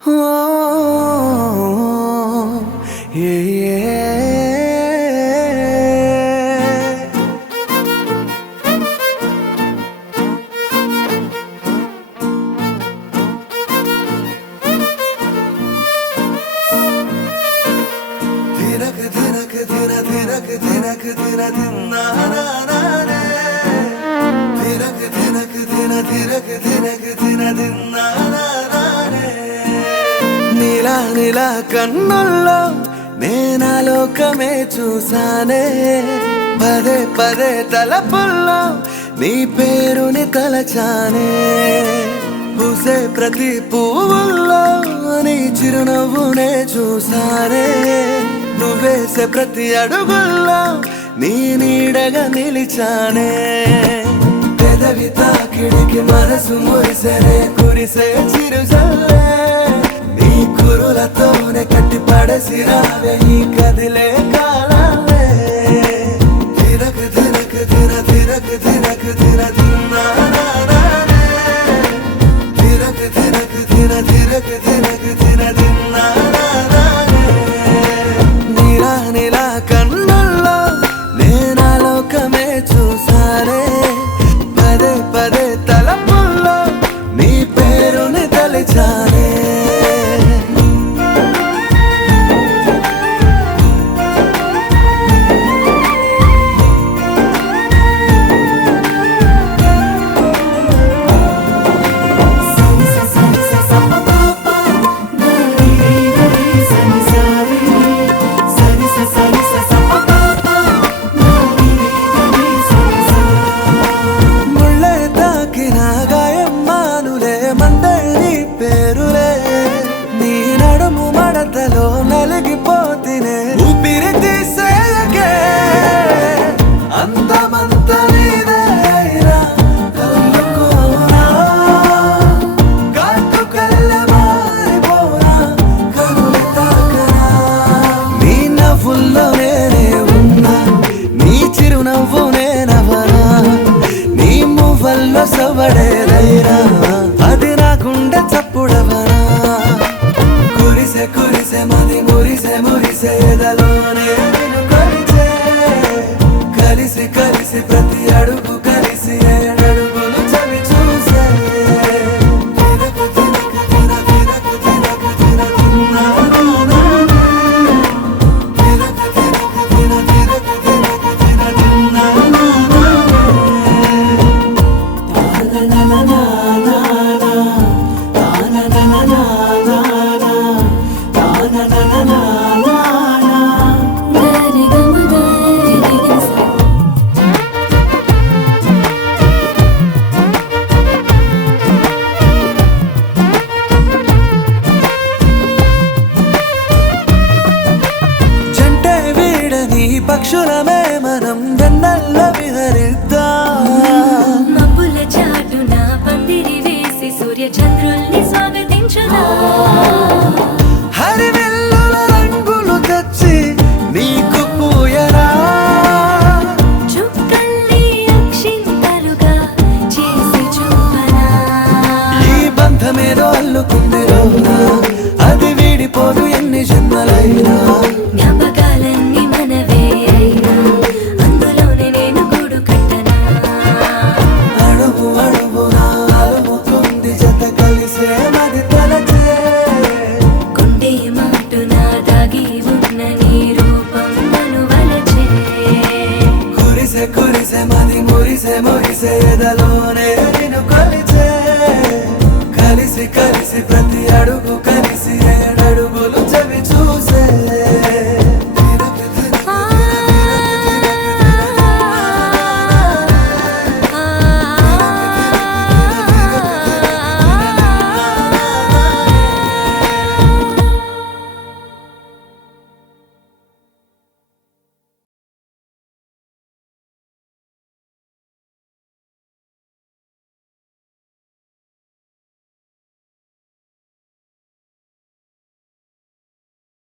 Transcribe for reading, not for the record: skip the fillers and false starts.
Oh, yeah, yeah. Dinak dinak dinak dinak dinak dinak dinarare. Dinak dinak dinak dinak dinak dinak dinarare. నీలా నీలా కన్నుల్లో నేనా లోకమే చూసానే పదే పదే తలపుల్లో నీ పేరుని తలచానే పూసే ప్రతి పువ్వుల్లో నీ చిరునవ్వునే చూసానే నువ్వేసే ప్రతి అడుగుల్లో నీ నీడగా నిలిచానే పెదవి తాకిడికి మనసు మురిసెనే కురిసే చిరుజల్లే కురులతోనే కట్టి పడసి రావే ఈ కదిలే కాలాలే తిరక్ తిరక్ తిర తిరక్ తిరక్ తిర తిన్నారే తిరక్ తిరక్ తిర తిరక్ తిరక్ తిర తిన్నారే నీలా నీలా కన్నుల్లో నేనా లోకమే చూసానే పదే పదే తలపుల్లో నీ పేరుని తలిచానే నలిగిపోతినే ఊపిరి తీసేయకే అందమంత నీదేరా కలుకోనా కాటు కళ్ళె మారిపోనా కనులు తాకనా నీ నవ్వుల్లో నేనే ఉన్నా నీ చిరునవ్వు నేనవనా నీ మువ్వల్లో సవడేదైనా అది నా గుండె చప్పుడవనా కురిసే కురిసే మది మురిసే మురిసే ఎదలోనే నిన్ను కొలిచే కలిసి కలిసి ప్రతి అడుగు కలిసి ఏడడుగులు చవి చూసే తినకు తినకు తిన తినకు తినకు తిన తిన్నానే తినకు తినకు తిన తినకు తినకు తిన తిన్నానే పక్షులమే మనం వెన్నెల్లో విహరిద్దాం మబ్బుల చాటున పందిరి వేసి సూర్య చంద్రుల్ని స్వాగతించుదాం హరివెల్లుల రంగులు తెచ్చి నీకు పూయరా చుక్కల్ని అక్షింతలుగా చేసి చూపనా ఈ బంధమేదో అల్లుకుంది రోనా అది వీడిపోదు ఎన్ని జన్మలైనా జ్ఞాపకాలన్నీ మనవే అయినా అందులోనే నేను గూడు కట్టనా అడుగు అడుగునా అలుముకుంది జత కలిసే మది తలచే గుండె మాటున దాగి ఉన్న నీ రూపం నన్ను వలచే కురిసే కురిసే మది మురిసే మురిసే ఎదలోనే నిన్ను కొలిచే కలిసి కలిసి ప్రతి అడుగు కలిసి ఏడడు